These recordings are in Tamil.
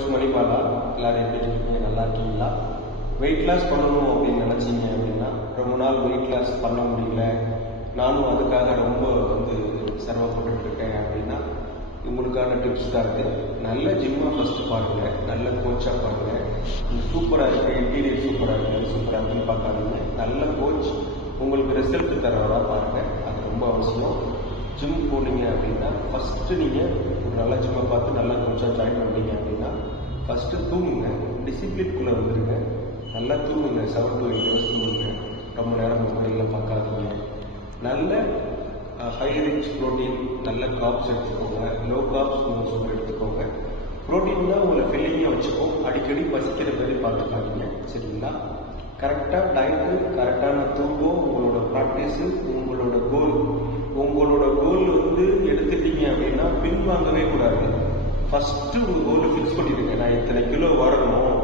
கோச் மணிபாலா. எல்லோரும் எப்படி இருக்கீங்க? நல்லா இருக்கீங்களா? வெயிட் லாஸ் பண்ணணும் அப்படின்னு நினச்சிங்க அப்படின்னா, ரொம்ப நாள் வெயிட் லாஸ் பண்ண முடியல, நானும் அதுக்காக ரொம்ப சிரமப்பட்டுருக்கேன் அப்படின்னா, உங்களுக்கான டிப்ஸ் தான் இருக்குது. நல்ல ஜிம்மாக ஃபஸ்ட்டு பாருங்கள், நல்ல கோச்சாக பாருங்கள். சூப்பராக இருக்குது, இன்டீரியர் சூப்பராக இருக்குது, சூப்பராக இருக்குன்னு பார்க்காதீங்க. நல்ல கோச் உங்களுக்கு ரிசல்ட் தர்றதா பாருங்கள், அது ரொம்ப அவசியம். ஜிம் போனீங்க அப்படின்னா ஃபஸ்ட்டு நீங்கள் ஒரு நல்ல ஜிம்மை பார்த்து நல்ல கோச்சாக ஜாயின் பண்ணுறீங்க அப்படின்னா, ஃபஸ்ட்டு தூங்குங்க, டிசிப்ளின்குள்ளே வந்துடுங்க. நல்லா தூங்குங்க, 7 to 8 hours தூங்குங்க. ரொம்ப நேரம் மொபைலில் பார்க்காதீங்க. நல்ல ஹை ரிச் ப்ரோட்டீன், நல்ல காப்ஸ் எடுத்துக்கோங்க, லோ காப்ஸ் சூப்பர் எடுத்துக்கோங்க. ப்ரோட்டீன் தான் உங்களை ஃபில்லிங்காக வச்சுக்கோம். அடிக்கடி பசிக்கிற மாதிரி பார்த்துக்காதீங்க, சரிங்களா? கரெக்டாக டயட்டு, கரெக்டான தூக்கம், உங்களோட ப்ராக்டிஸு, உங்களோட கோல் எடுத்துட்டீங்க அப்படின்னா பின்வாங்கவே கூடாது. ஃபஸ்ட்டு உங்கள் கோலை ஃபிக்ஸ் பண்ணிடுங்க. நான் இத்தனை கிலோ வரணும்,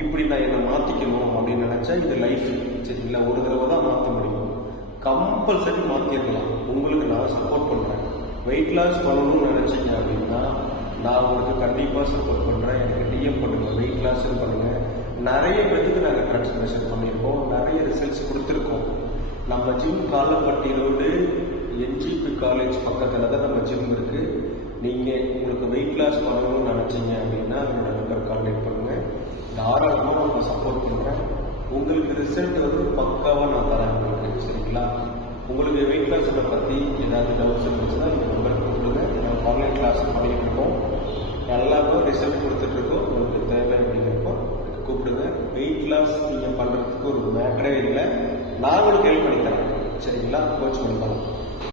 இப்படி நான் என்னை மாற்றிக்கணும் அப்படின்னு நினச்சா இது லைஃப், சரிங்களா? ஒரு தடவை தான் மாற்ற முடியும். கம்பல்சரி மாற்றிடலாம். உங்களுக்கு நான் சப்போர்ட் பண்ணுறேன். வெயிட் லாஸ் பண்ணணும்னு நினச்சிங்க அப்படின்னா நான் உங்களுக்கு கண்டிப்பாக சப்போர்ட் பண்ணுறேன். எனக்கு டிஎம் பண்ணுங்கள், வெயிட் லாஸும் பண்ணுங்கள். நிறைய பேருக்கு நாங்கள் ட்ரான்ஸ்ஃபர்மேஷன் பண்ணியிருக்கோம், நிறைய ரிசல்ட்ஸ் கொடுத்துருக்கோம். நம்ம gym Kalapatti road NGP college பக்கத்தில் தான் நம்ம ஜிம் இருக்குது. நீங்கள் உங்களுக்கு வெயிட் லாஸ் பண்ணணும்னு நினச்சிங்க அப்படின்னா என்னோட நம்பர் கான்டாக்ட் பண்ணுங்கள். தாராளமாக நான் சப்போர்ட் பண்ணுறேன். உங்களுக்கு ரிசல்ட் பக்காவாக நான் தரேன் உங்களுக்கு, சரிங்களா? உங்களுக்கு வெயிட் லாஸை பற்றி ஏதாவது டவுட்ஸ் இருந்துச்சுன்னா இந்த நம்பருக்கு கொடுங்க. நம்ம ஆன்லைன் கிளாஸ் பண்ணிகிட்டு இருக்கோம், எல்லாமே ரிசல்ட் கொடுத்துட்ருக்கோம். உங்களுக்கு தேவை அப்படிங்கிறப்போ கூப்பிடுங்க. வெயிட் லாஸ் நீங்கள் பண்ணுறதுக்கு ஒரு மேட்டரே இல்லை, நான் உங்களுக்கு ஹெல்ப் பண்ணி தரேன், சரிங்களா? கோச் பண்ணலாம்.